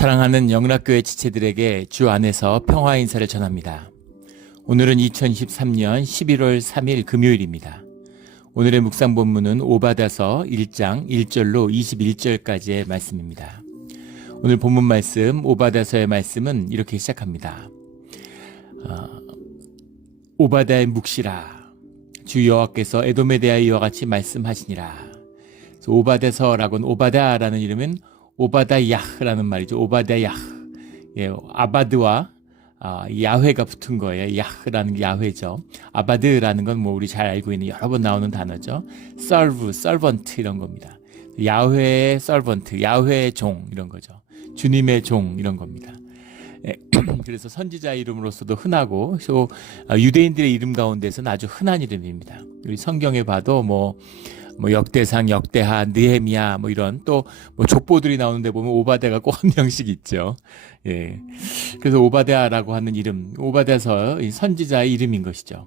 사랑하는 영락교회 지체들에게 주 안에서 평화 인사를 전합니다. 오늘은 2023년 11월 3일 금요일입니다. 오늘의 묵상 본문은 오바다서 1장 1절로 21절까지의 말씀입니다. 오늘 본문 말씀 오바다서의 말씀은 이렇게 시작합니다. 오바다의 묵시라 주 여호와께서 에돔에 대하여 이와 같이 말씀하시니라. 오바다서라고는 오바다라는 이름은 오바다야흐라는 말이죠. 오바다야흐. 예, 아바드와 야훼가 붙은 거예요. 야흐라는 게 야훼죠. 아바드라는 건 뭐 우리 잘 알고 있는 여러 번 나오는 단어죠. serve, servant 이런 겁니다. 야훼의 servant, 야훼의 종 이런 거죠. 주님의 종 이런 겁니다. 예, 그래서 선지자 이름으로서도 흔하고 또 유대인들의 이름 가운데서는 아주 흔한 이름입니다. 우리 성경에 봐도 뭐 역대상, 역대하, 느헤미야 이런 또 족보들이 나오는데 보면 오바데가 꼭 한 명씩 있죠. 예. 그래서 오바데라고 하는 이름, 오바데서 선지자의 이름인 것이죠.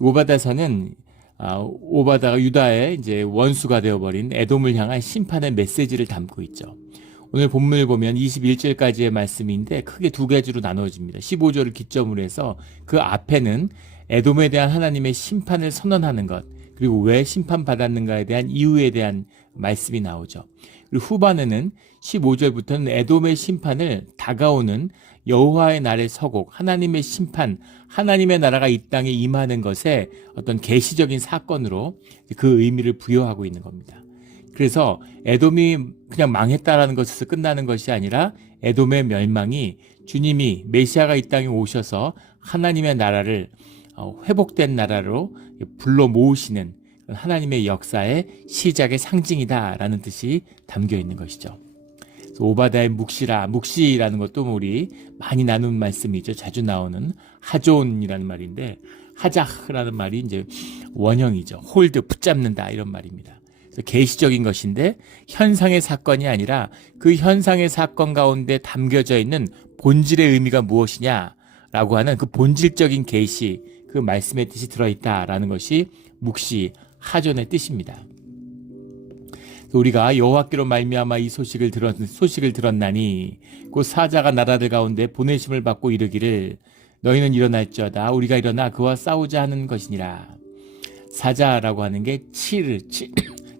오바데서는 오바다가 유다의 이제 원수가 되어버린 에돔을 향한 심판의 메시지를 담고 있죠. 오늘 본문을 보면 21절까지의 말씀인데 크게 두 가지로 나누어집니다. 15절을 기점으로 해서 그 앞에는 에돔에 대한 하나님의 심판을 선언하는 것, 그리고 왜 심판받았는가에 대한 이유에 대한 말씀이 나오죠. 그리고 후반에는 15절부터는 에돔의 심판을 다가오는 여호와의 날의 서곡, 하나님의 심판, 하나님의 나라가 이 땅에 임하는 것에 어떤 계시적인 사건으로 그 의미를 부여하고 있는 겁니다. 그래서 에돔이 그냥 망했다라는 것에서 끝나는 것이 아니라 에돔의 멸망이 주님이 메시아가 이 땅에 오셔서 하나님의 나라를 회복된 나라로 불러 모으시는 하나님의 역사의 시작의 상징이다라는 뜻이 담겨 있는 것이죠. 오바다의 묵시라는 것도 우리 많이 나눈 말씀이죠. 자주 나오는 하존이라는 말인데 하자흐라는 말이 이제 원형이죠. 홀드, 붙잡는다 이런 말입니다. 그래서 계시적인 것인데 현상의 사건이 아니라 그 현상의 사건 가운데 담겨져 있는 본질의 의미가 무엇이냐라고 하는 그 본질적인 계시, 그 말씀의 뜻이 들어있다라는 것이 묵시, 하존의 뜻입니다. 우리가 여호와께로 말미암아 이 소식을 들었나니 곧 사자가 나라들 가운데 보내심을 받고 이르기를 너희는 일어날지어다 우리가 일어나 그와 싸우자 하는 것이니라. 사자라고 하는 게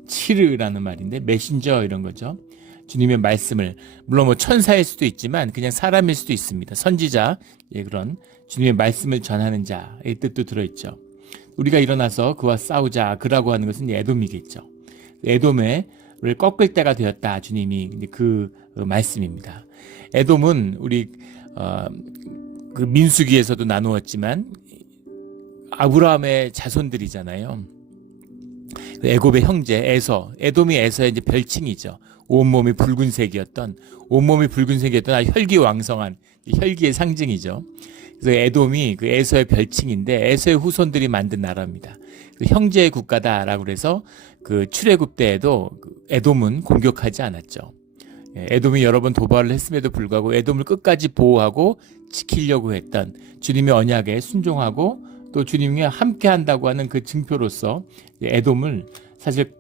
치르라는 말인데 메신저 이런 거죠. 주님의 말씀을 물론 천사일 수도 있지만 그냥 사람일 수도 있습니다. 선지자, 그런 주님의 말씀을 전하는 자의 뜻도 들어있죠. 우리가 일어나서 그와 싸우자. 그라고 하는 것은 에돔이겠죠. 에돔을 꺾을 때가 되었다. 주님이 그 말씀입니다. 에돔은 우리 그 민수기에서도 나누었지만 아브라함의 자손들이잖아요. 애굽의 형제 에서, 에돔이 에서의 이제 별칭이죠. 온몸이 붉은색이었던 아주 혈기왕성한 혈기의 상징이죠. 그래서 에돔이 그 에서의 별칭인데 에서의 후손들이 만든 나라입니다. 그 형제의 국가다라고 그래서 그 출애굽 때에도 에돔은 공격하지 않았죠. 에돔이 여러 번 도발을 했음에도 불구하고 에돔을 끝까지 보호하고 지키려고 했던 주님의 언약에 순종하고 또 주님이 함께 한다고 하는 그 증표로서 에돔을 사실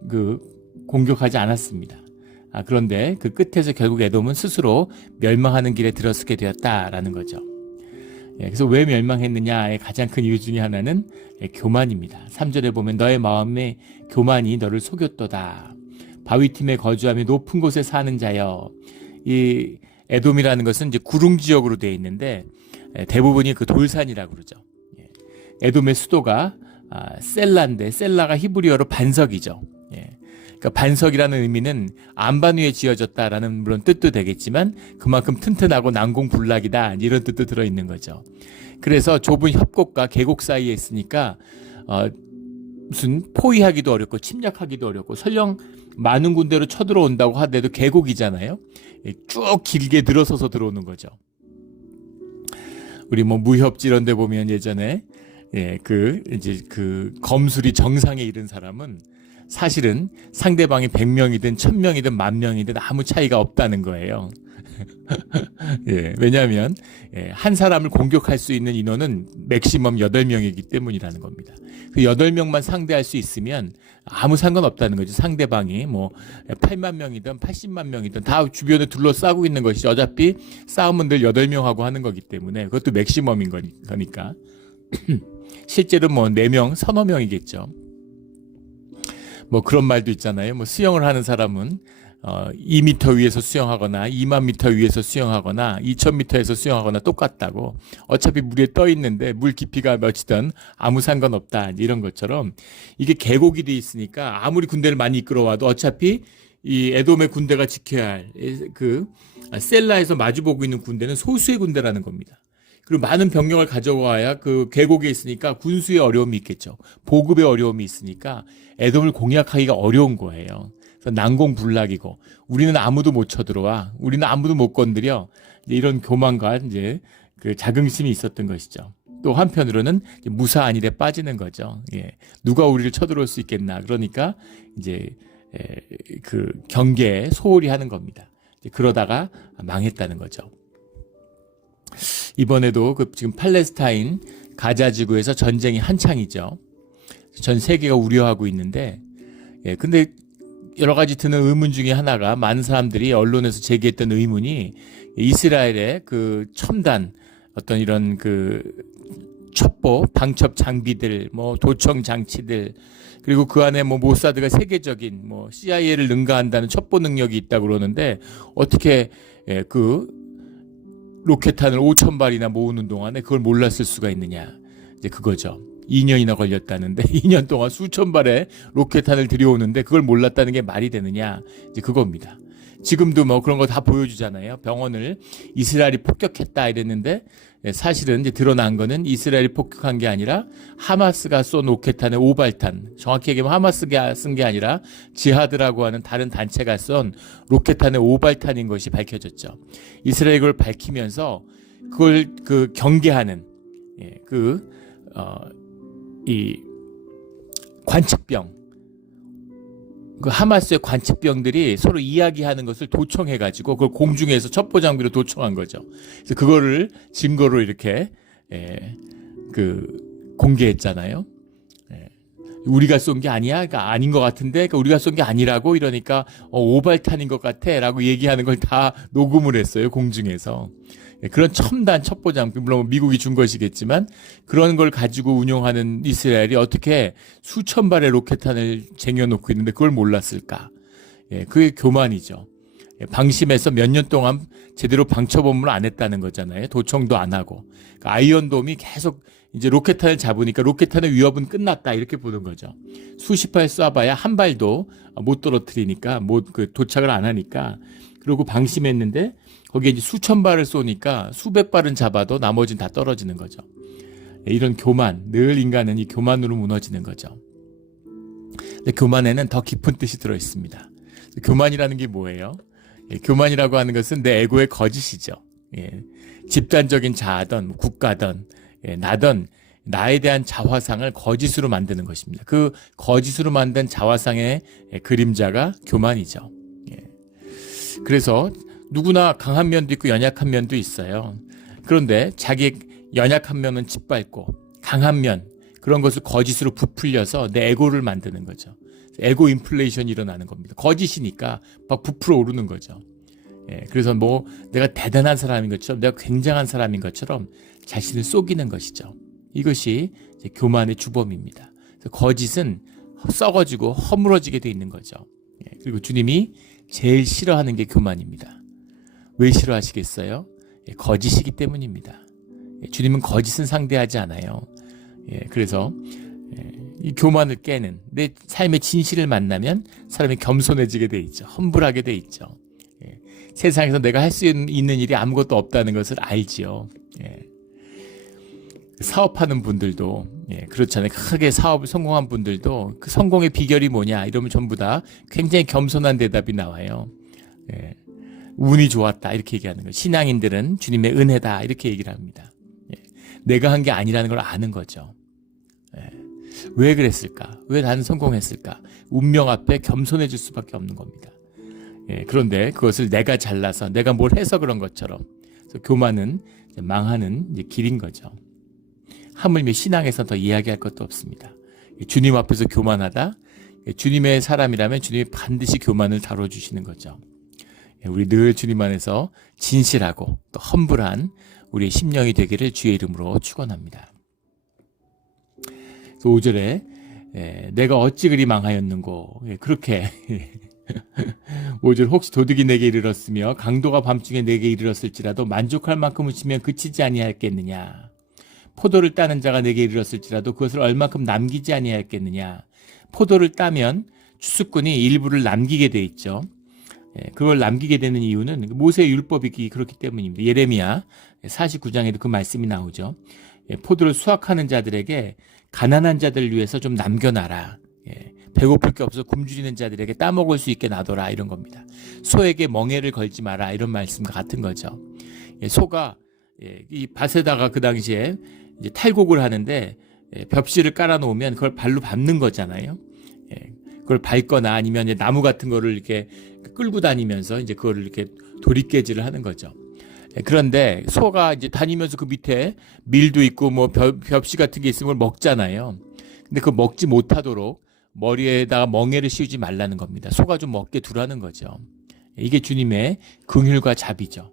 공격하지 않았습니다. 그런데 그 끝에서 결국 에돔은 스스로 멸망하는 길에 들어서게 되었다라는 거죠. 그래서 왜 멸망했느냐의 가장 큰 이유 중에 하나는 교만입니다. 3절에 보면 너의 마음의 교만이 너를 속였도다. 바위틈에 거주하며 높은 곳에 사는 자여. 이 에돔이라는 것은 이제 구릉 지역으로 되어 있는데 대부분이 그 돌산이라고 그러죠. 에돔의 수도가 셀라인데 셀라가 히브리어로 반석이죠. 그러니까 반석이라는 의미는 안반 위에 지어졌다라는 물론 뜻도 되겠지만 그만큼 튼튼하고 난공불락이다 이런 뜻도 들어있는 거죠. 그래서 좁은 협곡과 계곡 사이에 있으니까 무슨 포위하기도 어렵고 침략하기도 어렵고 설령 많은 군대로 쳐들어온다고 하더라도 계곡이잖아요. 쭉 길게 늘어서서 들어오는 거죠. 우리 무협지 이런 데 보면 예전에 그 검술이 정상에 이른 사람은 사실은 상대방이 100명이든 1000명이든 10,000명이든 아무 차이가 없다는 거예요. 예, 왜냐하면 한 사람을 공격할 수 있는 인원은 맥시멈 8명이기 때문이라는 겁니다. 그 8명만 상대할 수 있으면 아무 상관없다는 거죠. 상대방이 뭐 8만 명이든 80만 명이든 다 주변에 둘러싸고 있는 것이 어차피 싸움은 늘 8명하고 하는 거기 때문에 그것도 맥시멈인 거니까. 실제로 뭐 4명, 서너 명이겠죠. 뭐 그런 말도 있잖아요. 뭐 수영을 하는 사람은 2m 위에서 수영하거나 2만 미터 위에서 수영하거나 2000m에서 수영하거나 똑같다고. 어차피 물에 떠 있는데 물 깊이가 몇이든 아무 상관없다. 이런 것처럼 이게 계곡이 돼 있으니까 아무리 군대를 많이 이끌어와도 어차피 이 에돔의 군대가 지켜야 할 그 셀라에서 마주보고 있는 군대는 소수의 군대라는 겁니다. 그리고 많은 병력을 가져와야 그 계곡에 있으니까 군수의 어려움이 있겠죠. 보급의 어려움이 있으니까 에돔을 공략하기가 어려운 거예요. 그래서 난공불락이고 우리는 아무도 못 쳐들어와, 우리는 아무도 못 건드려, 이런 교만과 이제 그 자긍심이 있었던 것이죠. 또 한편으로는 무사한 일에 빠지는 거죠. 예. 누가 우리를 쳐들어올 수 있겠나. 그러니까 이제 그 경계에 소홀히 하는 겁니다. 그러다가 망했다는 거죠. 이번에도 그 지금 팔레스타인 가자 지구에서 전쟁이 한창이죠. 전 세계가 우려하고 있는데, 근데 여러 가지 드는 의문 중에 하나가, 많은 사람들이 언론에서 제기했던 의문이 이스라엘의 그 첨단 어떤 이런 그 첩보, 방첩 장비들, 뭐 도청 장치들, 그리고 그 안에 뭐 모사드가 세계적인 뭐 CIA를 능가한다는 첩보 능력이 있다고 그러는데, 어떻게 그 로켓탄을 5,000발이나 모으는 동안에 그걸 몰랐을 수가 있느냐. 이제 그거죠. 2년이나 걸렸다는데 2년 동안 수천 발의 로켓탄을 들여오는데 그걸 몰랐다는 게 말이 되느냐. 이제 그겁니다. 지금도 뭐 그런 거 다 보여주잖아요. 병원을 이스라엘이 폭격했다 이랬는데, 사실은 이제 드러난 거는 이스라엘이 폭격한 게 아니라 하마스가 쏜 로켓탄의 5발탄, 정확히 얘기하면 하마스가 쓴 게 아니라 지하드라고 하는 다른 단체가 쏜 로켓탄의 5발탄인 것이 밝혀졌죠. 이스라엘이 그걸 밝히면서 그걸 그 경계하는 이 관측병, 그 하마스의 관측병들이 서로 이야기하는 것을 도청해가지고 그걸 공중에서 첩보 장비로 도청한 거죠. 그래서 그거를 증거로 이렇게 그 공개했잖아요. 우리가 쏜 게 아니야, 그러니까 아닌 것 같은데, 그러니까 우리가 쏜 게 아니라고 이러니까 오발탄인 것 같아라고 얘기하는 걸 다 녹음을 했어요, 공중에서. 그런 첨단 첩보 장비, 물론 미국이 준 것이겠지만 그런 걸 가지고 운용하는 이스라엘이 어떻게 수천 발의 로켓탄을 쟁여놓고 있는데 그걸 몰랐을까? 그게 교만이죠. 방심해서 몇 년 동안 제대로 방첩 업무를 안 했다는 거잖아요. 도청도 안 하고. 그러니까 아이언돔이 계속 이제 로켓탄을 잡으니까 로켓탄의 위협은 끝났다 이렇게 보는 거죠. 수십 발 쏴봐야 한 발도 못 떨어뜨리니까, 도착을 안 하니까. 그리고 방심했는데 거기에 이제 수천 발을 쏘니까 수백 발은 잡아도 나머지는 다 떨어지는 거죠. 이런 교만, 늘 인간은 이 교만으로 무너지는 거죠. 근데 교만에는 더 깊은 뜻이 들어 있습니다. 교만이라는 게 뭐예요? 교만이라고 하는 것은 내 에고의 거짓이죠. 집단적인 자아든 국가든 나든 나에 대한 자화상을 거짓으로 만드는 것입니다. 그 거짓으로 만든 자화상의 그림자가 교만이죠. 그래서 누구나 강한 면도 있고 연약한 면도 있어요. 그런데 자기 연약한 면은 짓밟고 강한 면, 그런 것을 거짓으로 부풀려서 내 에고를 만드는 거죠. 에고 인플레이션이 일어나는 겁니다. 거짓이니까 막 부풀어 오르는 거죠. 그래서 뭐 내가 대단한 사람인 것처럼, 내가 굉장한 사람인 것처럼 자신을 속이는 것이죠. 이것이 이제 교만의 주범입니다. 그래서 거짓은 썩어지고 허물어지게 돼 있는 거죠. 그리고 주님이 제일 싫어하는 게 교만입니다. 왜 싫어하시겠어요? 거짓이기 때문입니다. 주님은 거짓은 상대하지 않아요. 그래서 이 교만을 깨는, 내 삶의 진실을 만나면 사람이 겸손해지게 돼 있죠. 험불하게 돼 있죠. 세상에서 내가 할 수 있는 일이 아무것도 없다는 것을 알지요. 사업하는 분들도 그렇잖아요. 크게 사업을 성공한 분들도 그 성공의 비결이 뭐냐 이러면 전부 다 굉장히 겸손한 대답이 나와요. 운이 좋았다 이렇게 얘기하는 거예요. 신앙인들은 주님의 은혜다 이렇게 얘기를 합니다. 내가 한 게 아니라는 걸 아는 거죠. 왜 그랬을까? 왜 나는 성공했을까? 운명 앞에 겸손해질 수밖에 없는 겁니다. 예, 그런데 그것을 내가 잘나서 내가 뭘 해서 그런 것처럼, 그래서 교만은 이제 망하는 이제 길인 거죠. 하물며 신앙에서 더 이야기할 것도 없습니다. 주님 앞에서 교만하다, 주님의 사람이라면 주님이 반드시 교만을 다뤄주시는 거죠. 우리 늘 주님 안에서 진실하고 또 험불한 우리의 심령이 되기를 주의 이름으로 축원합니다. 5절에 내가 어찌 그리 망하였는고, 그렇게 5절 혹시 도둑이 내게 이르렀으며 강도가 밤중에 내게 이르렀을지라도 만족할 만큼 치면 그치지 아니하였겠느냐. 포도를 따는 자가 내게 이르렀을지라도 그것을 얼마큼 남기지 아니하였겠느냐. 포도를 따면 추수꾼이 일부를 남기게 돼 있죠. 그걸 남기게 되는 이유는 모세의 율법이 그렇기 때문입니다. 예레미야 49장에도 그 말씀이 나오죠. 포도를 수확하는 자들에게 가난한 자들을 위해서 좀 남겨놔라. 배고플 게 없어 굶주리는 자들에게 따먹을 수 있게 놔둬라, 이런 겁니다. 소에게 멍에를 걸지 마라, 이런 말씀과 같은 거죠. 소가 이 밭에다가 그 당시에 이제 탈곡을 하는데 벽실을 깔아놓으면 그걸 발로 밟는 거잖아요. 그걸 밟거나 아니면 나무 같은 거를 이렇게 끌고 다니면서 이제 그거를 이렇게 도리깨질을 하는 거죠. 그런데 소가 이제 다니면서 그 밑에 밀도 있고 뭐 벽시 같은 게 있으면 먹잖아요. 근데 그거 먹지 못하도록 머리에다가 멍에를 씌우지 말라는 겁니다. 소가 좀 먹게 두라는 거죠. 이게 주님의 긍휼과 자비죠.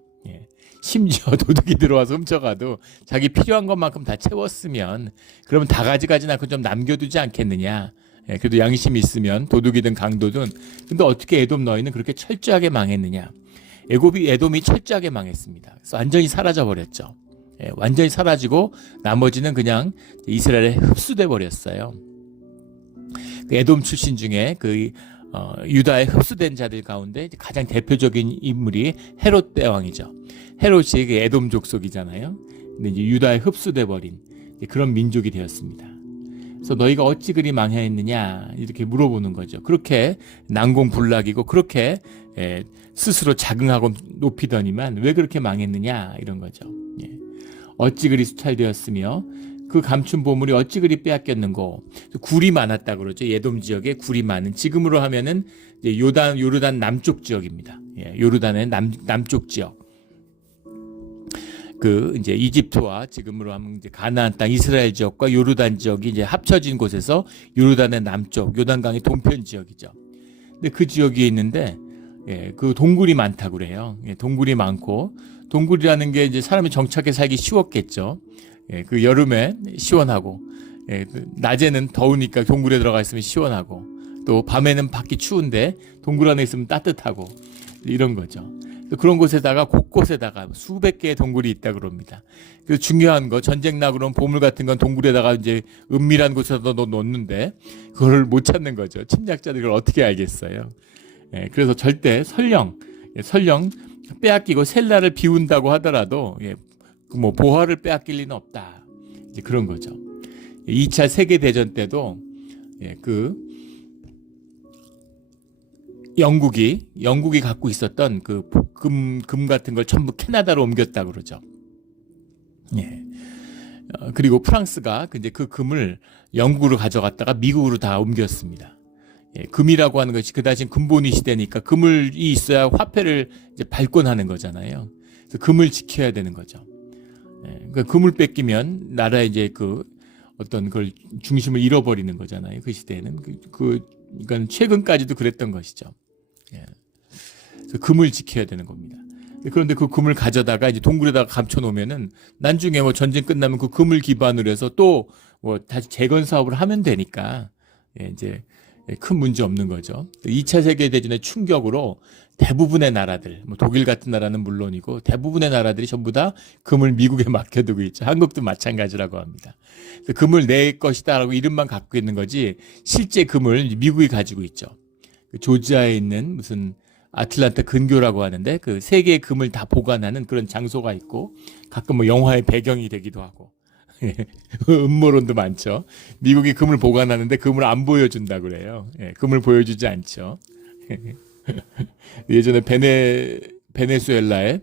심지어 도둑이 들어와서 훔쳐가도 자기 필요한 것만큼 다 채웠으면 그러면 다 가져가진 않고 좀 남겨두지 않겠느냐. 그래도 양심이 있으면 도둑이든 강도든. 근데 어떻게 에돔 너희는 그렇게 철저하게 망했느냐. 에돔이 철저하게 망했습니다. 그래서 완전히 사라져버렸죠. 완전히 사라지고 나머지는 그냥 이스라엘에 흡수돼 버렸어요. 에돔 출신 중에 유다에 흡수된 자들 가운데 가장 대표적인 인물이 헤롯 대왕이죠. 헤롯이 에돔 족속이잖아요. 근데 이제 유다에 흡수돼 버린 그런 민족이 되었습니다. 그래서 너희가 어찌 그리 망하였느냐 이렇게 물어보는 거죠. 그렇게 난공불락이고 그렇게 스스로 자긍하고 높이더니만 왜 그렇게 망했느냐 이런 거죠. 어찌 그리 수탈되었으며 그 감춘 보물이 어찌 그리 빼앗겼는고. 굴이 많았다 그러죠. 에돔 지역에 굴이 많은, 지금으로 하면은 이제 요르단 남쪽 지역입니다. 요르단의 남쪽 지역. 이제 이집트와 지금으로 하면 이제 가나안 땅 이스라엘 지역과 요르단 지역이 이제 합쳐진 곳에서 요르단의 남쪽, 요단강의 동편 지역이죠. 근데 그 지역이 있는데 그 동굴이 많다고 그래요. 동굴이 많고, 동굴이라는 게 이제 사람이 정착해 살기 쉬웠겠죠. 그 여름에 시원하고, 낮에는 더우니까 동굴에 들어가 있으면 시원하고, 또 밤에는 밖이 추운데 동굴 안에 있으면 따뜻하고, 이런 거죠. 그런 곳에다가 곳곳에다가 수백 개의 동굴이 있다 그럽니다. 그 중요한 거, 전쟁 나고 그런 보물 같은 건 동굴에다가 이제 은밀한 곳에다 놓는데 그걸 못 찾는 거죠. 침략자들이 그걸 어떻게 알겠어요. 그래서 절대 설령 빼앗기고 셀라를 비운다고 하더라도 뭐 보화를 빼앗길 리는 없다. 이제 그런 거죠. 2차 세계 대전 때도 영국이 갖고 있었던 그 금 같은 걸 전부 캐나다로 옮겼다 그러죠. 그리고 프랑스가 이제 그 금을 영국으로 가져갔다가 미국으로 다 옮겼습니다. 금이라고 하는 것이 그다지 금본위 시대니까 금이 있어야 화폐를 이제 발권하는 거잖아요. 그래서 금을 지켜야 되는 거죠. 그러니까 금을 뺏기면 나라의 이제 어떤 걸 중심을 잃어버리는 거잖아요. 그 시대에는 그러니까 최근까지도 그랬던 것이죠. 그래서 금을 지켜야 되는 겁니다. 그런데 그 금을 가져다가 이제 동굴에다가 감춰놓으면은 나중에 뭐 전쟁 끝나면 그 금을 기반으로 해서 또 뭐 다시 재건 사업을 하면 되니까 이제 큰 문제 없는 거죠. 2차 세계대전의 충격으로 대부분의 나라들, 뭐 독일 같은 나라는 물론이고 대부분의 나라들이 전부 다 금을 미국에 맡겨두고 있죠. 한국도 마찬가지라고 합니다. 금을 내 것이다라고 이름만 갖고 있는 거지 실제 금을 미국이 가지고 있죠. 조지아에 있는 무슨 아틀란타 근교라고 하는데 그 세계의 금을 다 보관하는 그런 장소가 있고 가끔 뭐 영화의 배경이 되기도 하고 음모론도 많죠. 미국이 금을 보관하는데 금을 안 보여준다 그래요. 금을 보여주지 않죠. 예전에 베네수엘라에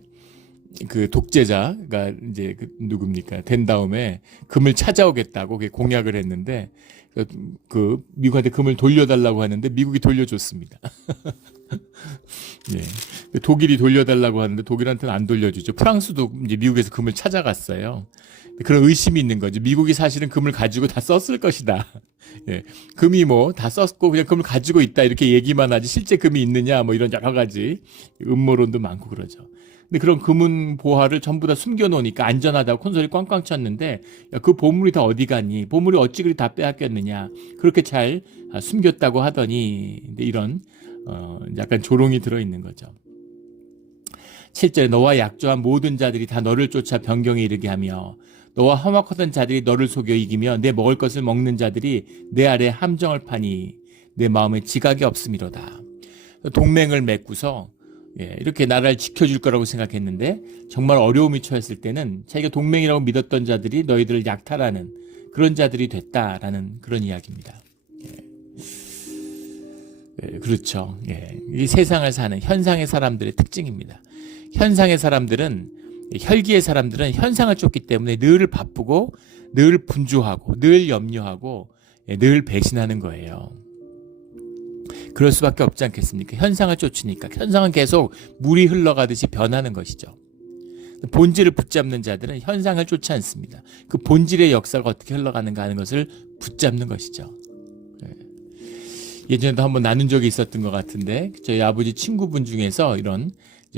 그 독재자가 이제 누굽니까? 된 다음에 금을 찾아오겠다고 공약을 했는데 그 미국한테 금을 돌려달라고 하는데 미국이 돌려줬습니다. 예. 독일이 돌려달라고 하는데 독일한테는 안 돌려주죠. 프랑스도 이제 미국에서 금을 찾아갔어요. 그런 의심이 있는 거죠. 미국이 사실은 금을 가지고 다 썼을 것이다. 예. 금이 뭐 다 썼고 그냥 금을 가지고 있다 이렇게 얘기만 하지 실제 금이 있느냐 뭐 이런 여러 가지 음모론도 많고 그러죠. 근데 그런 금은 보화를 전부 다 숨겨놓으니까 안전하다고 콘솔이 꽝꽝 쳤는데 야, 그 보물이 다 어디 갔니? 보물이 어찌 그리 다 빼앗겼느냐? 그렇게 잘 숨겼다고 하더니 이런 약간 조롱이 들어있는 거죠. 7절에 너와 약조한 모든 자들이 다 너를 쫓아 변경에 이르게 하며 너와 험악하던 자들이 너를 속여 이기며 내 먹을 것을 먹는 자들이 내 아래 함정을 파니 내 마음에 지각이 없음이로다. 동맹을 맺고서 이렇게 나라를 지켜줄 거라고 생각했는데 정말 어려움이 처했을 때는 자기가 동맹이라고 믿었던 자들이 너희들을 약탈하는 그런 자들이 됐다라는 그런 이야기입니다. 그렇죠. 이 세상을 사는 현상의 사람들의 특징입니다. 현상의 사람들은 혈기의 사람들은 현상을 쫓기 때문에 늘 바쁘고 늘 분주하고 늘 염려하고 늘 배신하는 거예요. 그럴 수밖에 없지 않겠습니까? 현상을 쫓으니까 현상은 계속 물이 흘러가듯이 변하는 것이죠. 본질을 붙잡는 자들은 현상을 쫓지 않습니다. 그 본질의 역사가 어떻게 흘러가는가 하는 것을 붙잡는 것이죠. 예전에도 한번 나눈 적이 있었던 것 같은데 저희 아버지 친구분 중에서 이런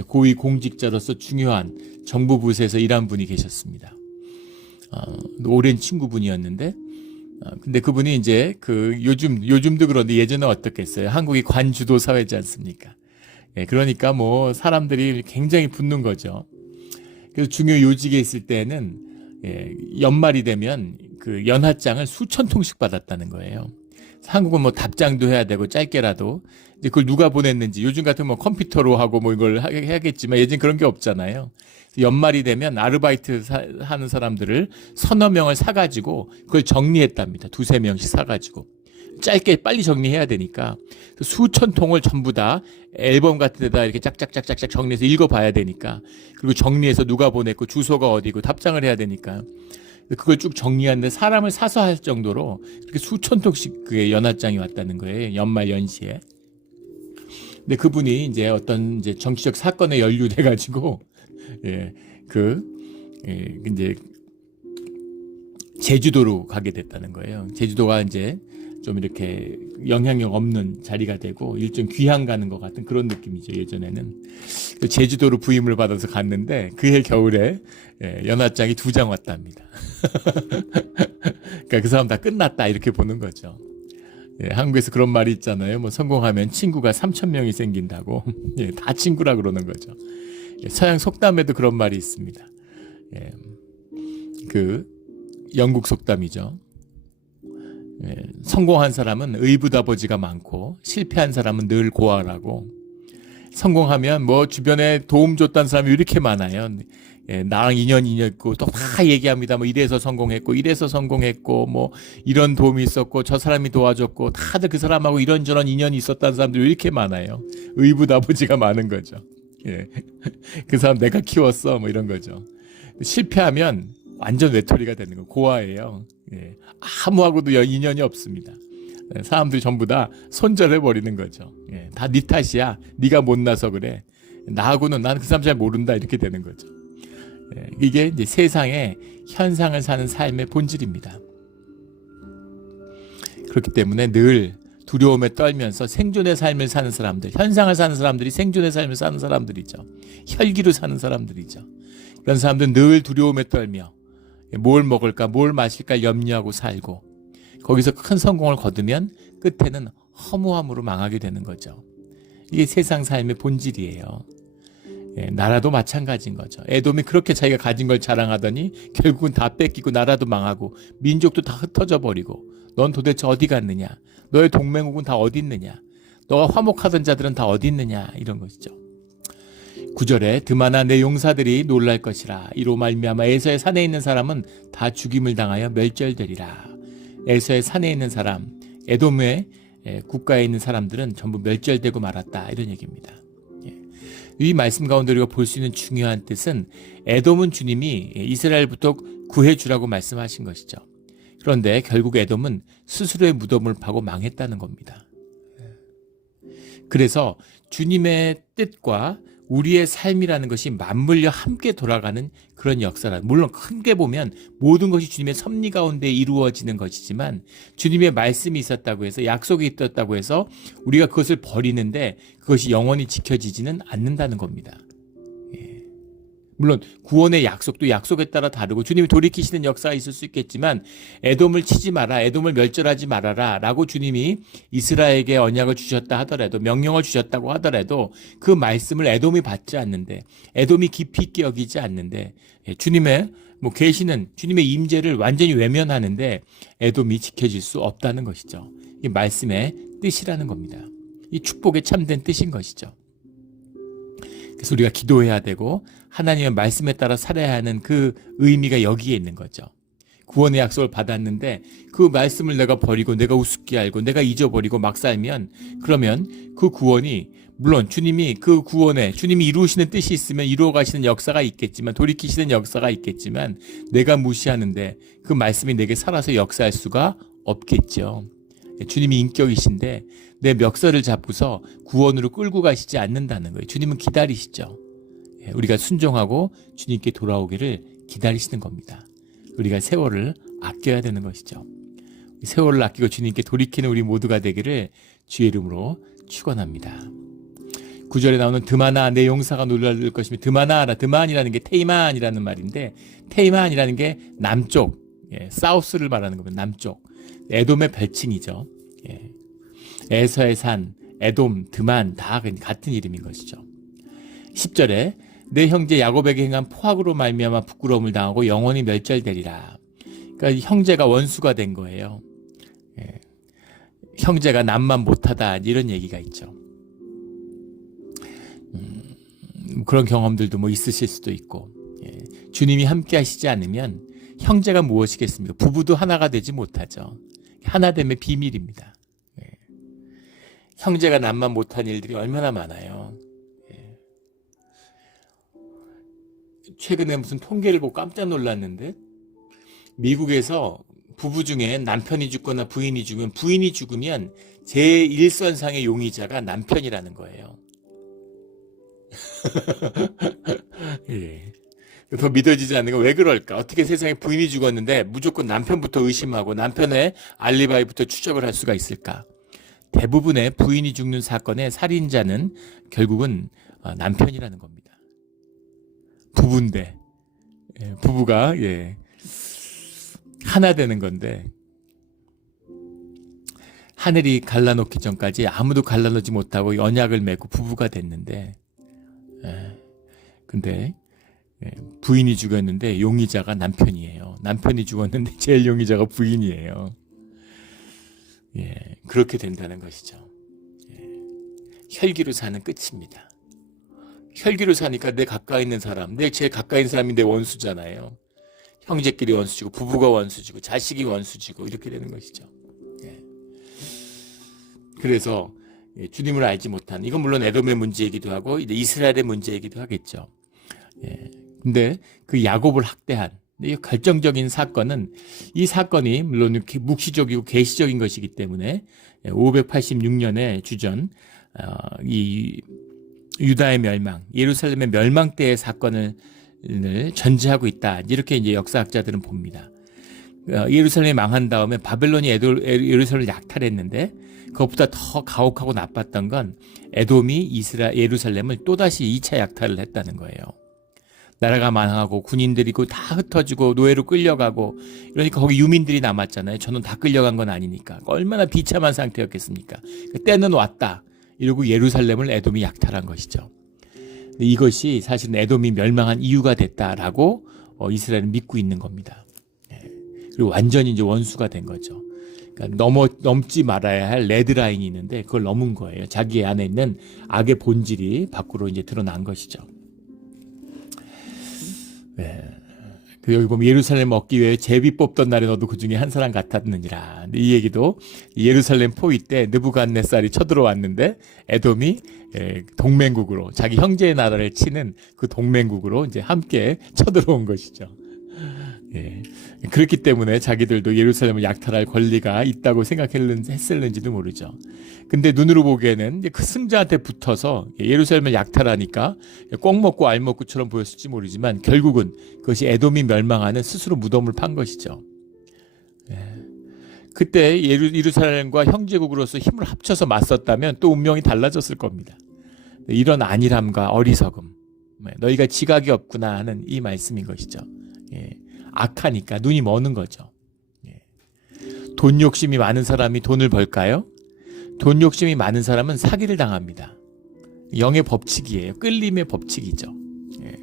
고위 공직자로서 중요한 정부 부서에서 일한 분이 계셨습니다. 오랜 친구분이었는데 근데 그분이 이제 요즘도 그런데 예전에 어떻겠어요? 한국이 관주도 사회지 않습니까? 그러니까 뭐 사람들이 굉장히 붙는 거죠. 그래서 중요 요직에 있을 때는 연말이 되면 그 연하장을 수천 통씩 받았다는 거예요. 한국은 뭐 답장도 해야 되고 짧게라도 이제 그걸 누가 보냈는지 요즘 같은 뭐 컴퓨터로 하고 뭐 이걸 해야겠지만 예전 그런 게 없잖아요. 연말이 되면 아르바이트 하는 사람들을 서너 명을 사가지고 그걸 정리했답니다. 두세 명씩 사가지고 짧게 빨리 정리해야 되니까 수천 통을 전부 다 앨범 같은 데다 이렇게 짝짝짝짝짝 정리해서 읽어봐야 되니까 그리고 정리해서 누가 보냈고 주소가 어디고 답장을 해야 되니까 그걸 쭉 정리하는데 사람을 사서 할 정도로 그렇게 수천 통씩 그게 연하장이 왔다는 거예요. 연말 연시에. 근데 그분이 이제 어떤 이제 정치적 사건에 연루돼 가지고 이제 제주도로 가게 됐다는 거예요. 제주도가 이제 좀 이렇게 영향력 없는 자리가 되고 일종 귀향 가는 것 같은 그런 느낌이죠. 예전에는 제주도로 부임을 받아서 갔는데 그해 겨울에 연하장이 2장 왔답니다. 그러니까 그 사람 다 끝났다 이렇게 보는 거죠. 한국에서 그런 말이 있잖아요. 뭐 성공하면 친구가 3,000명이 생긴다고. 다 친구라 그러는 거죠. 서양 속담에도 그런 말이 있습니다. 그 영국 속담이죠. 성공한 사람은 의붓아버지가 많고 실패한 사람은 늘 고아라고. 성공하면 뭐 주변에 도움 줬다는 사람이 이렇게 많아요. 나랑 인연 있고 또 다 얘기합니다. 뭐 이래서 성공했고 이래서 성공했고 뭐 이런 도움이 있었고 저 사람이 도와줬고 다들 그 사람하고 이런저런 인연이 있었다는 사람들이 이렇게 많아요. 의붓아버지가 많은 거죠. 그 사람 내가 키웠어 뭐 이런 거죠. 실패하면 완전 외톨이가 되는 거 고아예요. 아무하고도 인연이 없습니다. 사람들이 전부 다 손절해 버리는 거죠. 다 네 탓이야. 네가 못나서 그래. 나하고는 난 그 사람 잘 모른다 이렇게 되는 거죠. 이게 이제 세상의 현상을 사는 삶의 본질입니다. 그렇기 때문에 늘 두려움에 떨면서 생존의 삶을 사는 사람들, 현상을 사는 사람들이 생존의 삶을 사는 사람들이죠. 혈기로 사는 사람들이죠. 그런 사람들은 늘 두려움에 떨며 뭘 먹을까, 뭘 마실까 염려하고 살고 거기서 큰 성공을 거두면 끝에는 허무함으로 망하게 되는 거죠. 이게 세상 삶의 본질이에요. 나라도 마찬가지인 거죠. 에돔이 그렇게 자기가 가진 걸 자랑하더니 결국은 다 뺏기고 나라도 망하고 민족도 다 흩어져 버리고 넌 도대체 어디 갔느냐? 너의 동맹국은 다 어디 있느냐? 너가 화목하던 자들은 다 어디 있느냐? 이런 것이죠. 9절에 드마나 내 용사들이 놀랄 것이라. 이로 말미암아 에서의 산에 있는 사람은 다 죽임을 당하여 멸절되리라. 에서의 산에 있는 사람, 에돔의 국가에 있는 사람들은 전부 멸절되고 말았다. 이런 얘기입니다. 이 말씀 가운데 우리가 볼 수 있는 중요한 뜻은 에돔은 주님이 이스라엘부터 구해주라고 말씀하신 것이죠. 그런데 결국 에돔은 스스로의 무덤을 파고 망했다는 겁니다. 그래서 주님의 뜻과 우리의 삶이라는 것이 맞물려 함께 돌아가는 그런 역사라. 물론 크게 보면 모든 것이 주님의 섭리 가운데 이루어지는 것이지만 주님의 말씀이 있었다고 해서 약속이 있었다고 해서 우리가 그것을 버리는데 그것이 영원히 지켜지지는 않는다는 겁니다. 물론 구원의 약속도 약속에 따라 다르고 주님이 돌이키시는 역사가 있을 수 있겠지만 에돔을 치지 마라, 에돔을 멸절하지 말아라 라고 주님이 이스라엘에게 언약을 주셨다 하더라도, 명령을 주셨다고 하더라도 그 말씀을 에돔이 받지 않는데, 에돔이 깊이 있게 여기지 않는데, 주님의 계시는 주님의 임재를 완전히 외면하는데 에돔이 지켜질 수 없다는 것이죠. 이 말씀의 뜻이라는 겁니다. 이 축복의 참된 뜻인 것이죠. 그래서 우리가 기도해야 되고 하나님의 말씀에 따라 살아야 하는 그 의미가 여기에 있는 거죠. 구원의 약속을 받았는데 그 말씀을 내가 버리고 내가 우습게 알고 내가 잊어버리고 막 살면, 그러면 그 구원이, 물론 주님이 그 구원에 주님이 이루시는 뜻이 있으면 이루어 가시는 역사가 있겠지만, 돌이키시는 역사가 있겠지만 내가 무시하는데 그 말씀이 내게 살아서 역사할 수가 없겠죠. 주님이 인격이신데 내 멱살을 잡고서 구원으로 끌고 가시지 않는다는 거예요. 주님은 기다리시죠. 우리가 순종하고 주님께 돌아오기를 기다리시는 겁니다. 우리가 세월을 아껴야 되는 것이죠. 세월을 아끼고 주님께 돌이키는 우리 모두가 되기를 주의 이름으로 축원합니다. 9절에 나오는 드마나 내 용사가 놀랄 것이며, 드만이라는 게 테이만이라는 말인데, 테이만이라는 게 남쪽, 사우스를 말하는 겁니다. 남쪽. 에돔의 별칭이죠. 에서의 산, 에돔, 드만 다 같은 이름인 것이죠. 10절에 내 형제 야곱에게 행한 포악으로 말미암아 부끄러움을 당하고 영원히 멸절되리라. 그러니까 형제가 원수가 된 거예요. 형제가 남만 못하다, 이런 얘기가 있죠. 그런 경험들도 있으실 수도 있고, 주님이 함께 하시지 않으면 형제가 무엇이겠습니까? 부부도 하나가 되지 못하죠. 하나됨의 비밀입니다. 형제가 남만 못한 일들이 얼마나 많아요. 최근에 무슨 통계를 보고 깜짝 놀랐는데, 미국에서 부부 중에 남편이 죽거나 부인이 죽으면, 제1선상의 용의자가 남편이라는 거예요. 더 믿어지지 않는 건 왜 그럴까? 어떻게 세상에 부인이 죽었는데 무조건 남편부터 의심하고 남편의 알리바이부터 추적을 할 수가 있을까? 대부분의 부인이 죽는 사건의 살인자는 결국은 남편이라는 겁니다. 부부인데, 부부가 하나 되는 건데, 하늘이 갈라놓기 전까지 아무도 갈라놓지 못하고 언약을 맺고 부부가 됐는데, 근데 부인이 죽었는데 용의자가 남편이에요. 남편이 죽었는데 제일 용의자가 부인이에요. 그렇게 된다는 것이죠. 혈기로 사는 끝입니다. 혈기로 사니까 내 가까이 있는 사람, 내 제일 가까이 있는 사람이 내 원수잖아요. 형제끼리 원수지고, 부부가 원수지고, 자식이 원수지고, 이렇게 되는 것이죠. 그래서 주님을 알지 못한, 이건 물론 에돔의 문제이기도 하고 이제 이스라엘의 문제이기도 하겠죠. 근데 그 야곱을 학대한 이 결정적인 사건은, 이 사건이 물론 묵시적이고 계시적인 것이기 때문에 586년의 주전, 이 유다의 멸망, 예루살렘의 멸망 때의 사건을 전제하고 있다, 이렇게 이제 역사학자들은 봅니다. 예루살렘이 망한 다음에 바벨론이 예루살렘을 약탈했는데, 그것보다 더 가혹하고 나빴던 건 에돔이 예루살렘을 또다시 2차 약탈을 했다는 거예요. 나라가 망하고 군인들이 다 흩어지고 노예로 끌려가고, 그러니까 거기 유민들이 남았잖아요. 저는 다 끌려간 건 아니니까. 얼마나 비참한 상태였겠습니까? 때는 왔다, 이러고 예루살렘을 에돔이 약탈한 것이죠. 이것이 사실은 에돔이 멸망한 이유가 됐다라고 이스라엘은 믿고 있는 겁니다. 그리고 완전히 이제 원수가 된 거죠. 그러니까 넘지 말아야 할 레드라인이 있는데 그걸 넘은 거예요. 자기 안에 있는 악의 본질이 밖으로 이제 드러난 것이죠. 여기 보면 예루살렘 얻기 위해 제비 뽑던 날에 너도 그 중에 한 사람 같았느니라. 근데 이 얘기도 예루살렘 포위 때 느부갓네살이 쳐들어왔는데 에돔이 동맹국으로 자기 형제의 나라를 치는 그 동맹국으로 이제 함께 쳐들어온 것이죠. 예. 그렇기 때문에 자기들도 예루살렘을 약탈할 권리가 있다고 생각했을는지도 모르죠. 근데 눈으로 보기에는 이제 그 승자한테 붙어서 예루살렘을 약탈하니까 꼭 먹고 알 먹고처럼 보였을지 모르지만 결국은 그것이 에돔이 멸망하는 스스로 무덤을 판 것이죠. 예. 그때 예루살렘과 형제국으로서 힘을 합쳐서 맞섰다면 또 운명이 달라졌을 겁니다. 이런 안일함과 어리석음, 너희가 지각이 없구나 하는 이 말씀인 것이죠. 예. 악하니까 눈이 머는 거죠. 예. 돈 욕심이 많은 사람이 돈을 벌까요? 돈 욕심이 많은 사람은 사기를 당합니다. 영의 법칙이에요. 끌림의 법칙이죠. 예.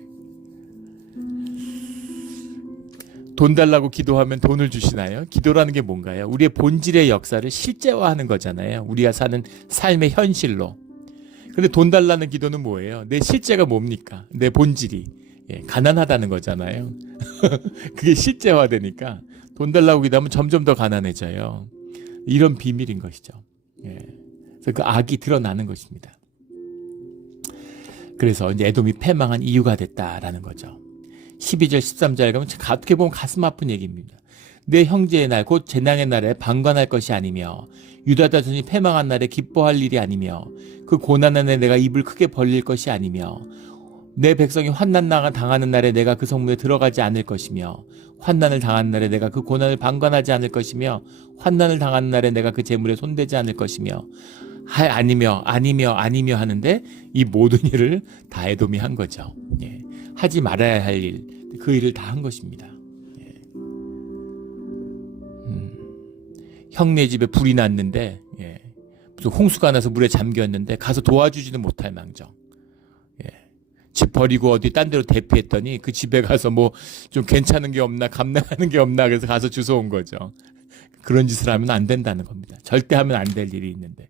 돈 달라고 기도하면 돈을 주시나요? 기도라는 게 뭔가요? 우리의 본질의 역사를 실제화하는 거잖아요. 우리가 사는 삶의 현실로. 근데 돈 달라는 기도는 뭐예요? 내 실제가 뭡니까? 내 본질이. 예, 가난하다는 거잖아요. 그게 실제화되니까 돈 달라고 기도하면 점점 더 가난해져요. 이런 비밀인 것이죠. 예. 그래서 그 악이 드러나는 것입니다. 그래서 이제 에돔이 패망한 이유가 됐다라는 거죠. 12절 13절 가면 어떻게 보면 가슴 아픈 얘기입니다. 내 형제의 날 곧 재난의 날에 방관할 것이 아니며 유다 자손이 패망한 날에 기뻐할 일이 아니며 그 고난의 날에 내가 입을 크게 벌릴 것이 아니며 내 백성이 환난 당하는 날에 내가 그 성문에 들어가지 않을 것이며 환난을 당하는 날에 내가 그 고난을 방관하지 않을 것이며 환난을 당하는 날에 내가 그 재물에 손대지 않을 것이며 아니며 하는데 이 모든 일을 다 에돔이 한 거죠. 예. 하지 말아야 할 일, 그 일을 다 한 것입니다. 예. 형네 집에 불이 났는데 무슨 홍수가 나서 물에 잠겼는데 가서 도와주지는 못할 망정. 집 버리고 어디 딴 데로 대피했더니 그 집에 가서 뭐 좀 괜찮은 게 없나 감당하는 게 없나 그래서 가서 주워온 거죠. 그런 짓을 하면 안 된다는 겁니다. 절대 하면 안 될 일이 있는데.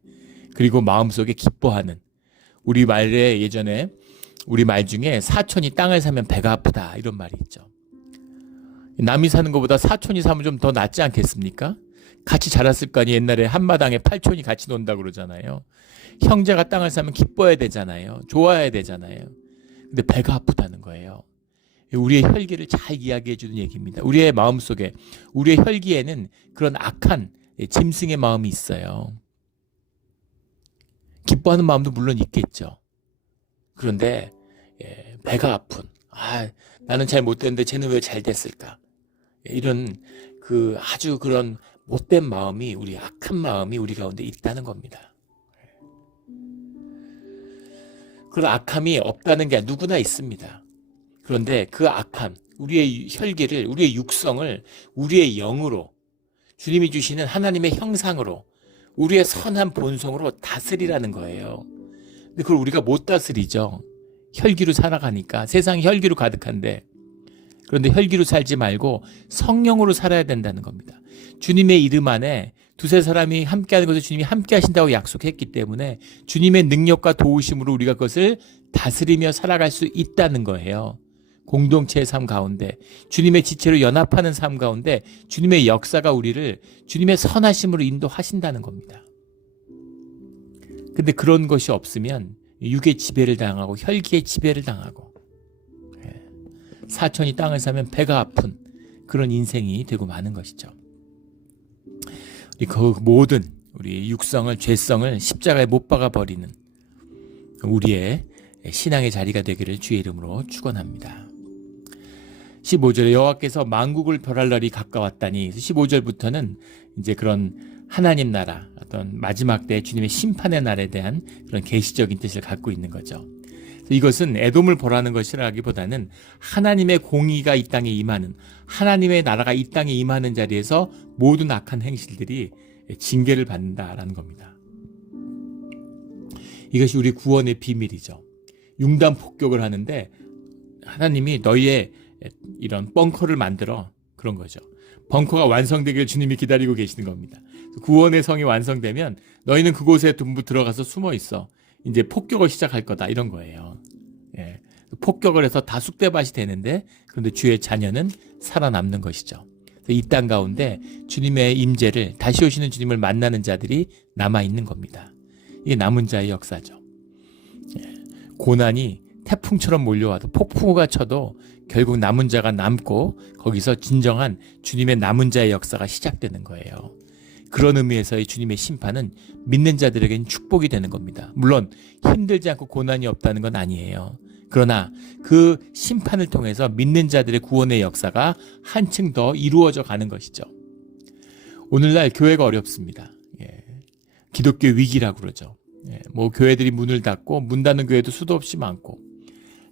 그리고 마음속에 기뻐하는 우리 말에 예전에 우리 말 중에 사촌이 땅을 사면 배가 아프다 이런 말이 있죠. 남이 사는 것보다 사촌이 사면 좀 더 낫지 않겠습니까? 같이 자랐을 거 아니에요. 옛날에 한마당에 팔촌이 같이 논다고 그러잖아요. 형제가 땅을 사면 기뻐해야 되잖아요. 좋아해야 되잖아요. 근데 배가 아프다는 거예요. 우리의 혈기를 잘 이야기해 주는 얘기입니다. 우리의 마음속에, 우리의 혈기에는 그런 악한 짐승의 마음이 있어요. 기뻐하는 마음도 물론 있겠죠. 그런데 배가 아픈, 나는 잘 못됐는데 쟤는 왜 잘 됐을까? 이런 그 아주 그런 못된 마음이, 우리 악한 마음이 우리 가운데 있다는 겁니다. 그런 악함이 없다는 게 누구나 있습니다. 그런데 그 악함, 우리의 혈기를, 우리의 육성을 우리의 영으로, 주님이 주시는 하나님의 형상으로, 우리의 선한 본성으로 다스리라는 거예요. 근데 그걸 우리가 못 다스리죠. 혈기로 살아가니까. 세상이 혈기로 가득한데. 그런데 혈기로 살지 말고 성령으로 살아야 된다는 겁니다. 주님의 이름 안에 두세 사람이 함께하는 것을 주님이 함께 하신다고 약속했기 때문에 주님의 능력과 도우심으로 우리가 그것을 다스리며 살아갈 수 있다는 거예요. 공동체의 삶 가운데, 주님의 지체로 연합하는 삶 가운데 주님의 역사가 우리를 주님의 선하심으로 인도하신다는 겁니다. 근데 그런 것이 없으면 육의 지배를 당하고 혈기의 지배를 당하고 사촌이 땅을 사면 배가 아픈 그런 인생이 되고 마는 것이죠. 그 모든 우리 육성을, 죄성을 십자가에 못 박아 버리는 우리의 신앙의 자리가 되기를 주의 이름으로 축원합니다. 15절에 여호와께서 만국을 벌할 날이 가까웠다니, 15절부터는 이제 그런 하나님 나라, 어떤 마지막 때 주님의 심판의 날에 대한 그런 계시적인 뜻을 갖고 있는 거죠. 이것은 에돔을 벌하는 것이라기보다는 하나님의 공의가 이 땅에 임하는, 하나님의 나라가 이 땅에 임하는 자리에서 모든 악한 행실들이 징계를 받는다라는 겁니다. 이것이 우리 구원의 비밀이죠. 융단 폭격을 하는데 하나님이 너희의 이런 벙커를 만들어, 그런 거죠. 벙커가 완성되길 주님이 기다리고 계시는 겁니다. 구원의 성이 완성되면 너희는 그곳에 전부 들어가서 숨어 있어. 이제 폭격을 시작할 거다, 이런 거예요. 폭격을 해서 다 쑥대밭이 되는데, 그런데 주의 자녀는 살아남는 것이죠. 이 땅 가운데 주님의 임재를, 다시 오시는 주님을 만나는 자들이 남아있는 겁니다. 이게 남은 자의 역사죠. 고난이 태풍처럼 몰려와도, 폭풍우가 쳐도 결국 남은 자가 남고, 거기서 진정한 주님의 남은 자의 역사가 시작되는 거예요. 그런 의미에서의 주님의 심판은 믿는 자들에게는 축복이 되는 겁니다. 물론 힘들지 않고 고난이 없다는 건 아니에요. 그러나 그 심판을 통해서 믿는 자들의 구원의 역사가 한층 더 이루어져 가는 것이죠. 오늘날 교회가 어렵습니다. 기독교 위기라고 그러죠. 뭐 교회들이 문을 닫고, 문 닫는 교회도 수도 없이 많고,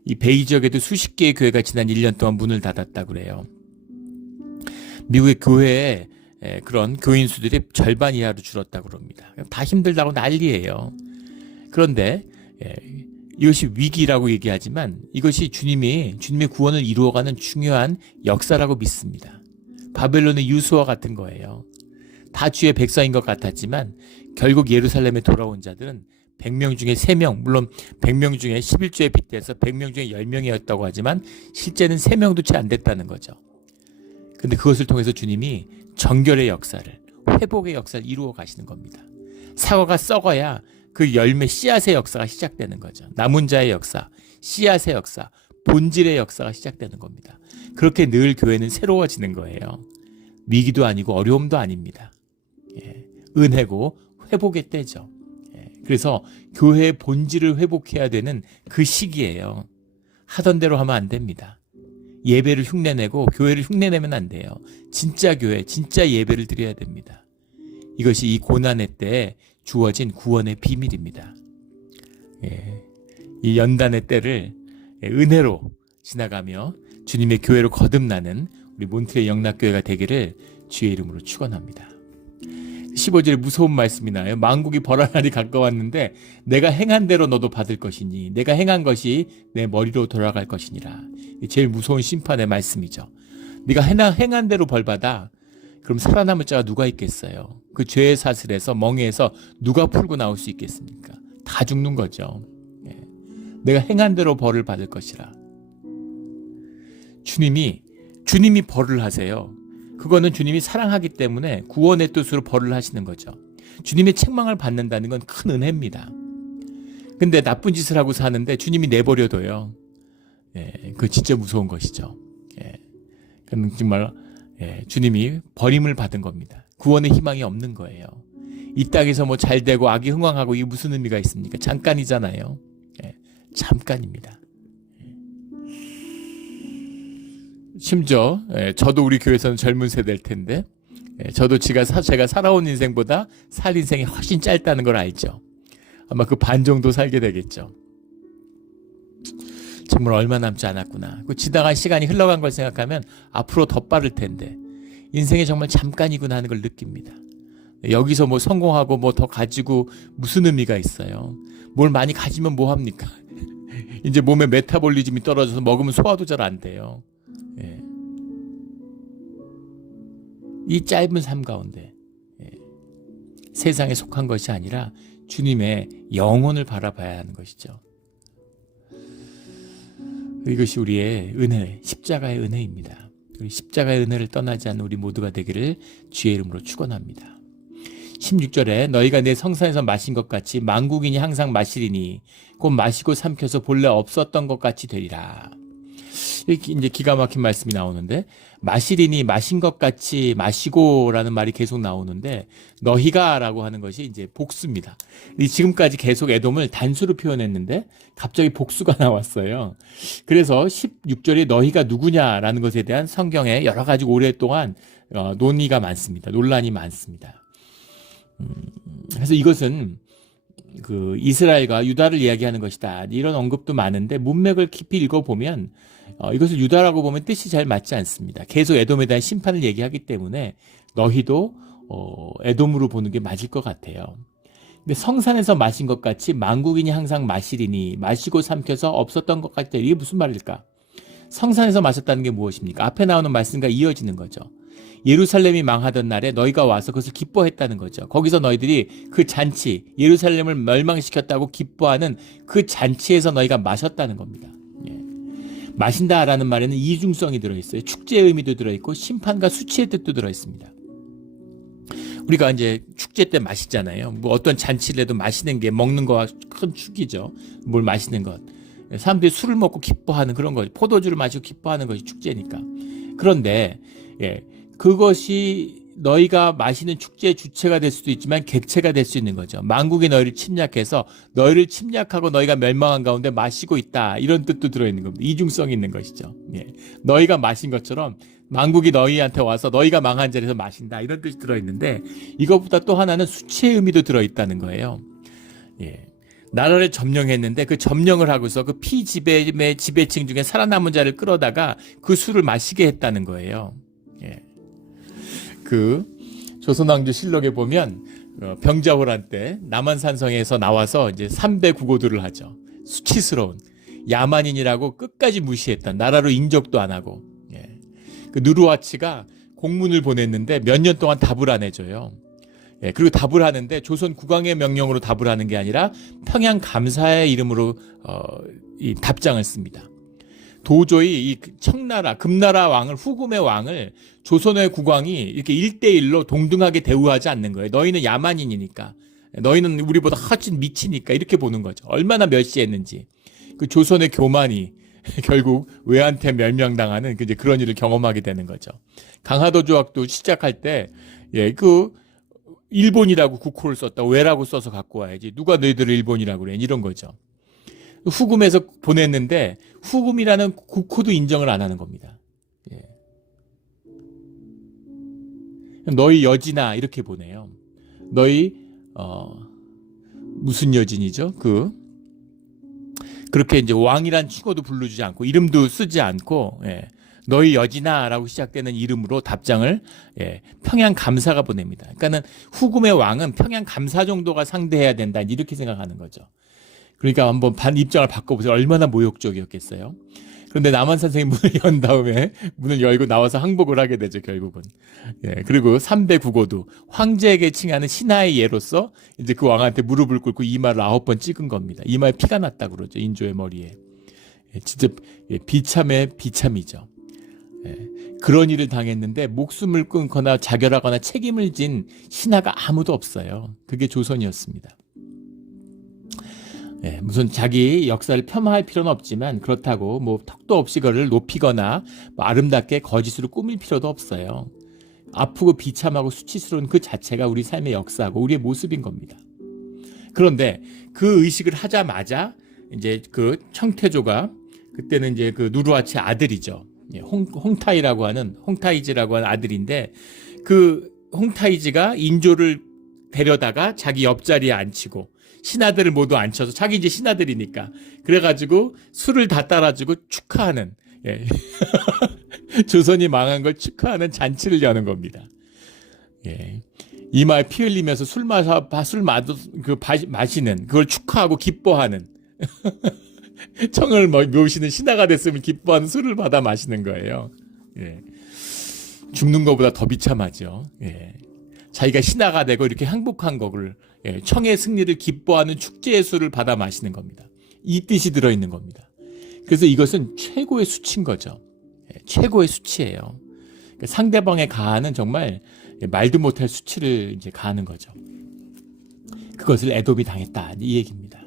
이 베이 지역에도 수십 개의 교회가 지난 1년 동안 문을 닫았다고 그래요. 미국의 교회에 그런 교인 수들이 절반 이하로 줄었다고 그럽니다. 다 힘들다고 난리예요. 그런데 이것이 위기라고 얘기하지만 이것이 주님의 구원을 이루어가는 중요한 역사라고 믿습니다. 바벨론의 유수와 같은 거예요. 다 주의 백성인 것 같았지만 결국 예루살렘에 돌아온 자들은 100명 중에 3명, 물론 100명 중에 11조에 빗대서 100명 중에 10명이었다고 하지만 실제는 3명도 채 안 됐다는 거죠. 근데 그것을 통해서 주님이 정결의 역사를, 회복의 역사를 이루어 가시는 겁니다. 사과가 썩어야 그 열매, 씨앗의 역사가 시작되는 거죠. 남은 자의 역사, 씨앗의 역사, 본질의 역사가 시작되는 겁니다. 그렇게 늘 교회는 새로워지는 거예요. 위기도 아니고 어려움도 아닙니다. 은혜고 회복의 때죠. 그래서 교회의 본질을 회복해야 되는 그 시기예요. 하던 대로 하면 안 됩니다. 예배를 흉내내고 교회를 흉내내면 안 돼요. 진짜 교회, 진짜 예배를 드려야 됩니다. 이것이 이 고난의 때에 주어진 구원의 비밀입니다. 이 연단의 때를 은혜로 지나가며 주님의 교회로 거듭나는 우리 몬트레 영락교회가 되기를 주의 이름으로 축원합니다. 15절에 무서운 말씀이 나요. 만국이 벌할 날이 가까웠는데 내가 행한 대로 너도 받을 것이니 내가 행한 것이 내 머리로 돌아갈 것이니라. 제일 무서운 심판의 말씀이죠. 네가 행한 대로 벌받아. 그럼 살아남을 자가 누가 있겠어요? 그 죄의 사슬에서, 멍에에서 누가 풀고 나올 수 있겠습니까? 다 죽는 거죠. 내가 행한 대로 벌을 받을 것이라. 주님이 벌을 하세요. 그거는 주님이 사랑하기 때문에 구원의 뜻으로 벌을 하시는 거죠. 주님의 책망을 받는다는 건 큰 은혜입니다. 근데 나쁜 짓을 하고 사는데 주님이 내버려둬요. 그거 진짜 무서운 것이죠. 그건 정말 주님이 버림을 받은 겁니다. 구원의 희망이 없는 거예요. 이 땅에서 뭐 잘 되고 악이 흥왕하고 이게 무슨 의미가 있습니까? 잠깐이잖아요. 잠깐입니다. 심지어 저도 우리 교회에서는 젊은 세대일 텐데 저도 제가 살아온 인생보다 살 인생이 훨씬 짧다는 걸 알죠. 아마 그 반 정도 살게 되겠죠. 정말 얼마 남지 않았구나. 그 지나간 시간이 흘러간 걸 생각하면 앞으로 더 빠를 텐데 인생이 정말 잠깐이구나 하는 걸 느낍니다. 여기서 뭐 성공하고 뭐 더 가지고 무슨 의미가 있어요. 뭘 많이 가지면 뭐 합니까? 이제 몸에 메타볼리즘이 떨어져서 먹으면 소화도 잘 안 돼요. 이 짧은 삶 가운데 세상에 속한 것이 아니라 주님의 영혼을 바라봐야 하는 것이죠. 이것이 우리의 은혜, 십자가의 은혜입니다. 우리 십자가의 은혜를 떠나지 않는 우리 모두가 되기를 주의 이름으로 축원합니다. 16절에 너희가 내 성산에서 마신 것 같이 만국인이 항상 마시리니 곧 마시고 삼켜서 본래 없었던 것 같이 되리라. 이렇게 이제 기가 막힌 말씀이 나오는데 마시리니 마신 것 같이 마시고라는 말이 계속 나오는데 너희가라고 하는 것이 이제 복수입니다. 지금까지 계속 에돔을 단수로 표현했는데 갑자기 복수가 나왔어요. 그래서 16절에 너희가 누구냐라는 것에 대한 성경에 여러 가지 오랫동안 논의가 많습니다. 논란이 많습니다. 그래서 이것은 그 이스라엘과 유다를 이야기하는 것이다. 이런 언급도 많은데 문맥을 깊이 읽어보면 이것을 유다라고 보면 뜻이 잘 맞지 않습니다. 계속 에돔에 대한 심판을 얘기하기 때문에 너희도 에돔으로 보는 게 맞을 것 같아요. 근데 성산에서 마신 것 같이 만국인이 항상 마시리니 마시고 삼켜서 없었던 것 같다. 이게 무슨 말일까? 성산에서 마셨다는 게 무엇입니까? 앞에 나오는 말씀과 이어지는 거죠. 예루살렘이 망하던 날에 너희가 와서 그것을 기뻐했다는 거죠. 거기서 너희들이 그 잔치, 예루살렘을 멸망시켰다고 기뻐하는 그 잔치에서 너희가 마셨다는 겁니다. 마신다라는 말에는 이중성이 들어있어요. 축제의 의미도 들어있고 심판과 수치의 뜻도 들어있습니다. 우리가 이제 축제 때 마시잖아요. 뭐 어떤 잔치를 해도 마시는 게 먹는 거와 큰 축이죠. 뭘 마시는 것. 사람들이 술을 먹고 기뻐하는 그런 거죠. 포도주를 마시고 기뻐하는 것이 축제니까. 그런데 그것이 너희가 마시는 축제의 주체가 될 수도 있지만 객체가 될 수 있는 거죠. 만국이 너희를 침략해서 너희를 침략하고 너희가 멸망한 가운데 마시고 있다. 이런 뜻도 들어있는 겁니다. 이중성이 있는 것이죠. 너희가 마신 것처럼 만국이 너희한테 와서 너희가 망한 자리에서 마신다. 이런 뜻이 들어있는데 이것보다 또 하나는 수치의 의미도 들어있다는 거예요. 나라를 점령했는데 그 점령을 하고서 그 피지배의 지배층 중에 살아남은 자를 끌어다가 그 술을 마시게 했다는 거예요. 그 조선왕조 실록에 보면 병자호란 때 남한산성에서 나와서 이제 3대 구고도를 하죠. 수치스러운 야만인이라고 끝까지 무시했다. 나라로 인적도 안 하고. 그 누르하치가 공문을 보냈는데 몇 년 동안 답을 안 해줘요. 그리고 답을 하는데 조선 국왕의 명령으로 답을 하는 게 아니라 평양 감사의 이름으로 이 답장을 씁니다. 도저히 이 청나라, 금나라 왕을, 후금의 왕을 조선의 국왕이 이렇게 1대1로 동등하게 대우하지 않는 거예요. 너희는 야만인이니까. 너희는 우리보다 훨씬 미치니까 이렇게 보는 거죠. 얼마나 멸시했는지. 그 조선의 교만이 결국 외한테 멸명당하는 이제 그런 일을 경험하게 되는 거죠. 강화도 조약도 시작할 때, 그 일본이라고 국호를 썼다. 왜라고 써서 갖고 와야지. 누가 너희들을 일본이라고 그래. 이런 거죠. 후금에서 보냈는데 후금이라는 국호도 인정을 안 하는 겁니다. 너희 여진아 이렇게 보내요. 너희 무슨 여진이죠? 그렇게 이제 왕이란 칭호도 불러주지 않고 이름도 쓰지 않고 너희 여진아라고 시작되는 이름으로 답장을 평양 감사가 보냅니다. 그러니까는 후금의 왕은 평양 감사 정도가 상대해야 된다 이렇게 생각하는 거죠. 그러니까 한번 입장을 바꿔보세요. 얼마나 모욕적이었겠어요. 그런데 남한산성이 문을 연 다음에 문을 열고 나와서 항복을 하게 되죠. 결국은. 그리고 3대 국고도 황제에게 칭하는 신하의 예로서 이제 그 왕한테 무릎을 꿇고 이마를 9번 찍은 겁니다. 이마에 피가 났다고 그러죠. 인조의 머리에. 진짜 비참의 비참이죠. 그런 일을 당했는데 목숨을 끊거나 자결하거나 책임을 진 신하가 아무도 없어요. 그게 조선이었습니다. 무슨 자기 역사를 폄하할 필요는 없지만 그렇다고 뭐 턱도 없이 그를 높이거나 뭐 아름답게 거짓으로 꾸밀 필요도 없어요. 아프고 비참하고 수치스러운 그 자체가 우리 삶의 역사고 우리의 모습인 겁니다. 그런데 그 의식을 하자마자 이제 그 청태조가 그때는 이제 그 누르하치 아들이죠. 홍타이지라고 하는 아들인데 그 홍타이지가 인조를 데려다가 자기 옆자리에 앉히고 신하들을 모두 앉혀서 자기 이제 신하들이니까 그래가지고 술을 다 따라주고 축하하는 조선이 망한 걸 축하하는 잔치를 여는 겁니다. 이마에 피 흘리면서 마시는 그걸 축하하고 기뻐하는 청을 모시는 신하가 됐으면 기뻐하는 술을 받아 마시는 거예요. 죽는 것보다 더 비참하죠. 자기가 신하가 되고 이렇게 행복한 거를 청의 승리를 기뻐하는 축제의 술을 받아 마시는 겁니다. 이 뜻이 들어있는 겁니다. 그래서 이것은 최고의 수치인 거죠. 최고의 수치예요. 그러니까 상대방에 가하는 정말 말도 못할 수치를 이제 가하는 거죠. 그것을 에돔이 당했다 이 얘기입니다.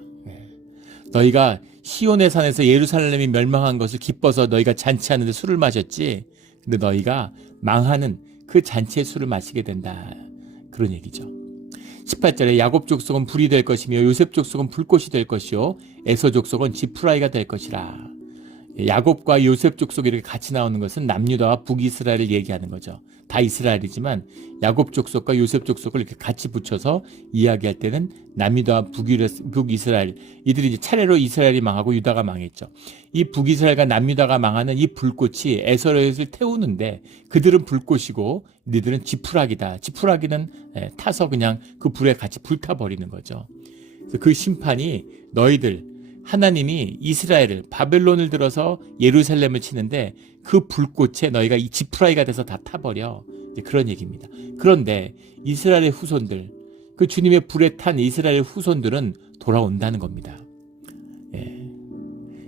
너희가 시온의 산에서 예루살렘이 멸망한 것을 기뻐서 너희가 잔치하는데 술을 마셨지. 근데 너희가 망하는 그 잔치의 술을 마시게 된다. 그런 얘기죠. 18절에 야곱 족속은 불이 될 것이며 요셉 족속은 불꽃이 될 것이요 에서 족속은 지푸라기가 될 것이라. 야곱과 요셉 족속이 이렇게 같이 나오는 것은 남유다와 북이스라엘을 얘기하는 거죠. 다 이스라엘이지만 야곱 족속과 요셉 족속을 이렇게 같이 붙여서 이야기할 때는 남유다와 북이스라엘 이들이 이제 차례로 이스라엘이 망하고 유다가 망했죠. 이 북이스라엘과 남유다가 망하는 이 불꽃이 에서렛을 태우는데 그들은 불꽃이고 너희들은 지푸라기다. 지푸라기는 타서 그냥 그 불에 같이 불타버리는 거죠. 그래서 그 심판이 너희들 하나님이 이스라엘을 바벨론을 들어서 예루살렘을 치는데 그 불꽃에 너희가 이 지푸라기가 돼서 다 타버려. 그런 얘기입니다. 그런데 이스라엘의 후손들, 그 주님의 불에 탄 이스라엘 후손들은 돌아온다는 겁니다.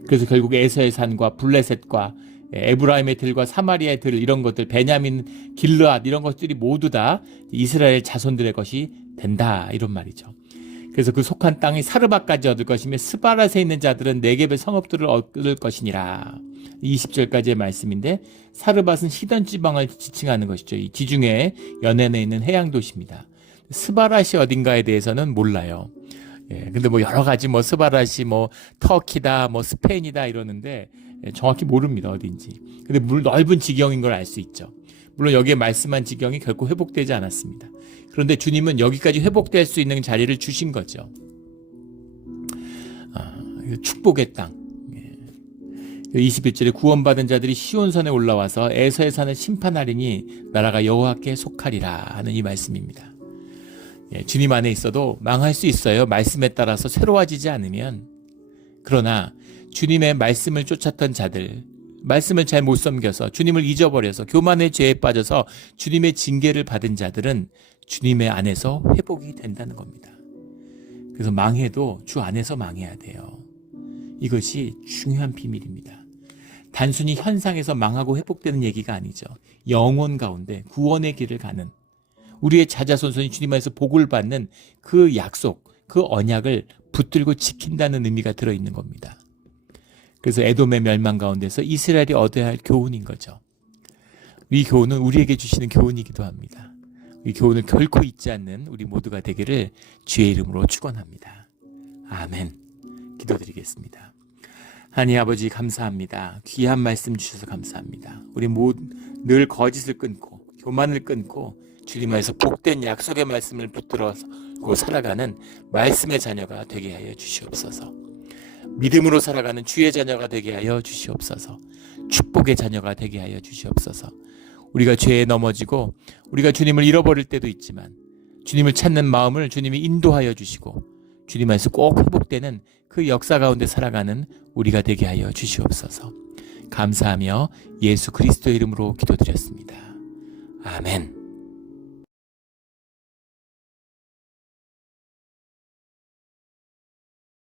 그래서 그래서 결국 에서의 산과 블레셋과 에브라임의 들과 사마리아의 들, 이런 것들, 베냐민, 길르앗, 이런 것들이 모두 다 이스라엘 자손들의 것이 된다, 이런 말이죠. 그래서 그 속한 땅이 사르밧까지 얻을 것이며 스바랏에 있는 자들은 네겝의 성읍들을 얻을 것이니라. 20절까지의 말씀인데, 사르밧은 시돈 지방을 지칭하는 것이죠. 이 지중해 연안에 있는 해양 도시입니다. 스바랏이 어딘가에 대해서는 몰라요. 근데 뭐 여러 가지 뭐 스바랏이 뭐 터키다, 뭐 스페인이다 이러는데 정확히 모릅니다, 어딘지. 근데 물론 넓은 지경인 걸 알 수 있죠. 물론 여기에 말씀한 지경이 결코 회복되지 않았습니다. 그런데 주님은 여기까지 회복될 수 있는 자리를 주신 거죠. 축복의 땅. 21절에 구원받은 자들이 시온산에 올라와서 에서의 산을 심판하리니 나라가 여호와께 속하리라 하는 이 말씀입니다. 주님 안에 있어도 망할 수 있어요. 말씀에 따라서 새로워지지 않으면. 그러나 주님의 말씀을 쫓았던 자들, 말씀을 잘 못 섬겨서 주님을 잊어버려서 교만의 죄에 빠져서 주님의 징계를 받은 자들은 주님의 안에서 회복이 된다는 겁니다. 그래서 망해도 주 안에서 망해야 돼요. 이것이 중요한 비밀입니다. 단순히 현상에서 망하고 회복되는 얘기가 아니죠. 영혼 가운데 구원의 길을 가는, 우리의 자자손손이 주님 안에서 복을 받는 그 약속, 그 언약을 붙들고 지킨다는 의미가 들어있는 겁니다. 그래서 에돔의 멸망 가운데서 이스라엘이 얻어야 할 교훈인 거죠. 이 교훈은 우리에게 주시는 교훈이기도 합니다. 이 교훈을 결코 잊지 않는 우리 모두가 되기를 주의 이름으로 축원합니다. 아멘. 기도드리겠습니다. 하나님 아버지, 감사합니다. 귀한 말씀 주셔서 감사합니다. 우리 모두 늘 거짓을 끊고 교만을 끊고 주님 안에서 복된 약속의 말씀을 붙들고 살아가는 말씀의 자녀가 되게 하여 주시옵소서. 믿음으로 살아가는 주의 자녀가 되게 하여 주시옵소서. 축복의 자녀가 되게 하여 주시옵소서. 우리가 죄에 넘어지고 우리가 주님을 잃어버릴 때도 있지만 주님을 찾는 마음을 주님이 인도하여 주시고 주님 안에서 꼭 회복되는 그 역사 가운데 살아가는 우리가 되게 하여 주시옵소서. 감사하며 예수 그리스도의 이름으로 기도드렸습니다. 아멘.